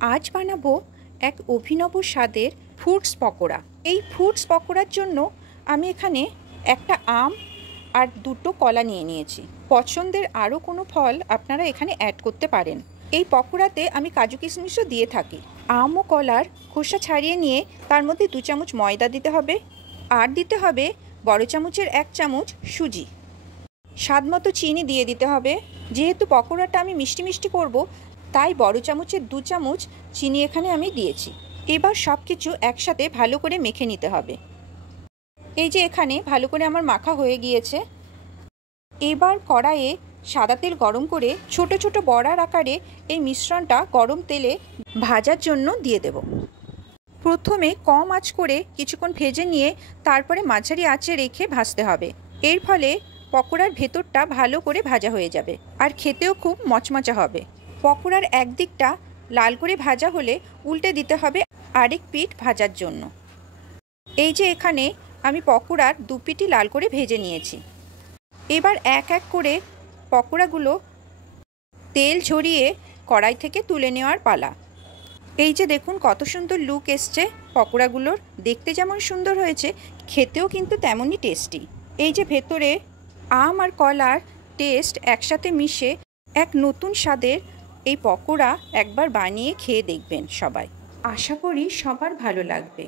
আজ বানাবো এক অভিনব স্বাদের ফ্রুটস পকোড়া। এই ফ্রুটস পকোড়ার জন্য আমি এখানে একটা আম আর দুটো কলা নিয়ে নিয়েছি। পছন্দের আরও কোনো ফল আপনারা এখানে অ্যাড করতে পারেন। এই পকোড়াতে আমি কাজু কিশমিশও দিয়ে থাকি। আম ও কলার খোসা ছাড়িয়ে নিয়ে তার মধ্যে 2 চামচ ময়দা দিতে হবে, আর দিতে হবে বড় চামচের 1 চামচ সুজি। স্বাদ মতো চিনি দিয়ে দিতে হবে। যেহেতু পকোড়াটা আমি মিষ্টি মিষ্টি করব, তাই বড় চামচের 2 চামচ চিনি এখানে আমি দিয়েছি। এবার সব কিছু একসাথে ভালো করে মেখে নিতে হবে। এই যে এখানে ভালো করে আমার মাখা হয়ে গিয়েছে। এবার কড়াইয়ে সাদা তেল গরম করে ছোট ছোট বড়ার আকারে এই মিশ্রণটা গরম তেলে ভাজার জন্য দিয়ে দেব। প্রথমে কম আঁচ করে কিছুক্ষণ ভেজে নিয়ে তারপরে মাঝারি আঁচে রেখে ভাজতে হবে। এর ফলে পকোড়ার ভেতরটা ভালো করে ভাজা হয়ে যাবে আর খেতেও খুব মচমচা হবে। পকোড়ার একদিকটা লাল করে ভাজা হলে উল্টে দিতে হবে আরেক পিঠ ভাজার জন্য। এই যে এখানে আমি পকোড়ার 2 পিঠই লাল করে ভেজে নিয়েছি। এবার এক এক করে পকোড়াগুলো তেল ঝরিয়ে কড়াই থেকে তুলে নেওয়ার পালা। এই যে দেখুন কত সুন্দর লুক এসছে পকোড়াগুলোর। দেখতে যেমন সুন্দর হয়েছে, খেতেও কিন্তু তেমনই টেস্টি। এই যে ভেতরে আম আর কলার টেস্ট একসাথে মিশে এক নতুন স্বাদের এই পকোড়া একবার বানিয়ে খেয়ে দেখবেন সবাই। আশা করি সবার ভালো লাগবে।